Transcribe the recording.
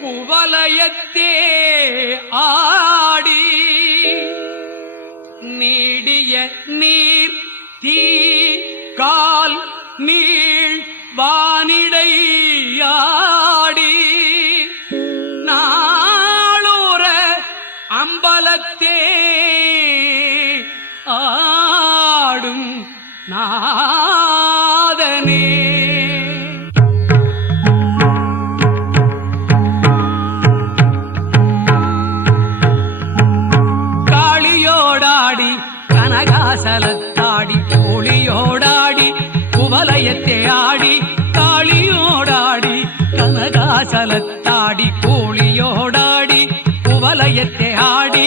குவலயத்தே ஆடி நீடிய நீர் தீ கால் நீள் வானிடையாடி நாளூர அம்பலத்தே ஆடும் நாதனே. காளியோடாடி கனகாசலத்தாடி கோழியோடாடி குவலயத்தே ஆடி காளியோடாடி கனகாசலத்தாடி கோழியோடாடி குவலயத்தே ஆடி